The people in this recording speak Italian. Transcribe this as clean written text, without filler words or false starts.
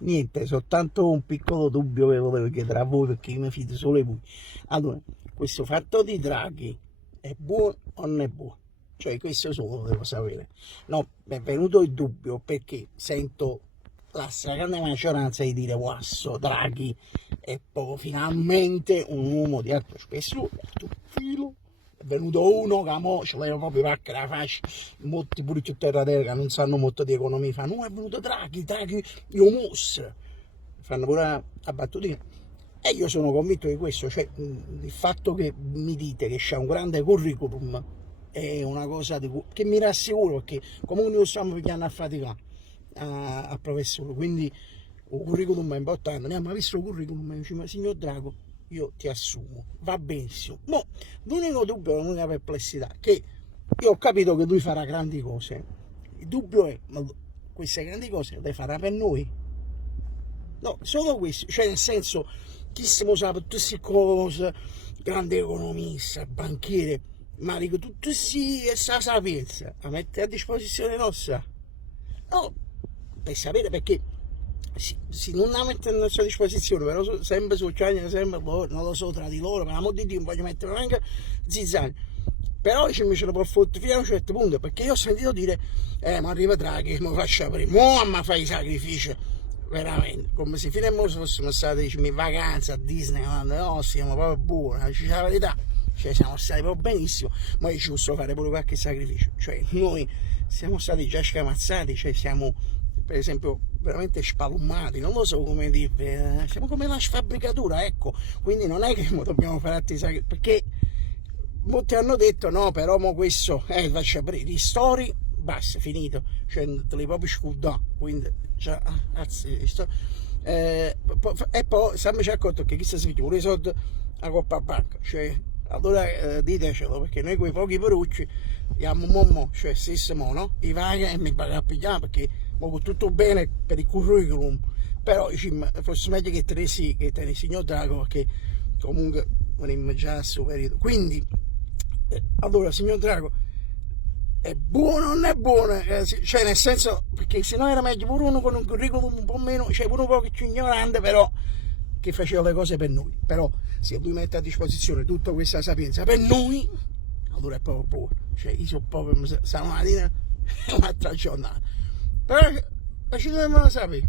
Niente, soltanto un piccolo dubbio che volevo chiedere a voi perché io mi fido solo di voi. Allora, questo fatto di Draghi è buono o non è buono? Cioè, questo solo volevo sapere. No, mi è venuto il dubbio perché sento la stragrande maggioranza di dire Wasso, Draghi è proprio finalmente un uomo di alto spessore, di alto filo. È venuto uno che mo ce l'aveva proprio pacca la faccia, molti pure più terra che non sanno molto di economia, fanno, è venuto Draghi, io mosso, fanno pure la battutina. E io sono convinto di questo, cioè il fatto che mi dite che c'è un grande curriculum è una cosa che mi rassicuro, perché comunque noi stiamo pigliando a fatica a professore, quindi il curriculum è importante. Andiamo a visto il curriculum e dice, ma signor Drago, io ti assumo, va benissimo. Ma l'unico dubbio, l'unica perplessità, che io ho capito che lui farà grandi cose. Il dubbio è, ma queste grandi cose le farà per noi? No, solo questo, cioè nel senso, chi si sa per tutte queste cose, grande economista, banchiere, ma dico, tutti questa sapienza, la mette a disposizione nostra? No, per sapere perché se non la mettono a nostra disposizione, però sempre sociali, sempre loro, non lo so tra di loro, per l'amor di Dio, non voglio mettere neanche zizzani. Però mi ce lo può fottere fino a un certo punto, perché io ho sentito dire, ma arriva Draghi, mi faccia aprire, ma fai i sacrifici, veramente, come se fino a mo fossimo stati in vacanza a Disney, no, siamo proprio buoni, dice la verità, cioè siamo stati proprio benissimo, ma ci posso fare pure qualche sacrificio, cioè noi siamo stati già scamazzati, cioè siamo per esempio veramente spalummati, non lo so come dire, siamo come una sfabbricatura, ecco, quindi non è che dobbiamo fare altri sacrifici, perché molti hanno detto no, però mo questo faccia aprire i ristori, basta, finito, cioè te li proprio scudà, quindi già e poi stiamo accorto che chi si sveglia pure i soldi a Coppa Banca, cioè allora ditecelo, perché noi quei pochi perucci abbiamo mo, cioè stessimo, no? I vari e mi paga a pigliare, perché mo tutto bene per il curriculum, però fosse meglio che tenessi il signor Drago, perché comunque vorremmo già a suo periodo, quindi allora signor Drago è buono o non è buono? Cioè nel senso, perché se no era meglio pure uno con un curriculum un po' meno, cioè pure un po' più ignorante, però che faceva le cose per noi. Però se lui mette a disposizione tutta questa sapienza per noi, allora è proprio buono. Cioè io sono proprio stamattina è un'altra giornata, però ci dobbiamo sapere.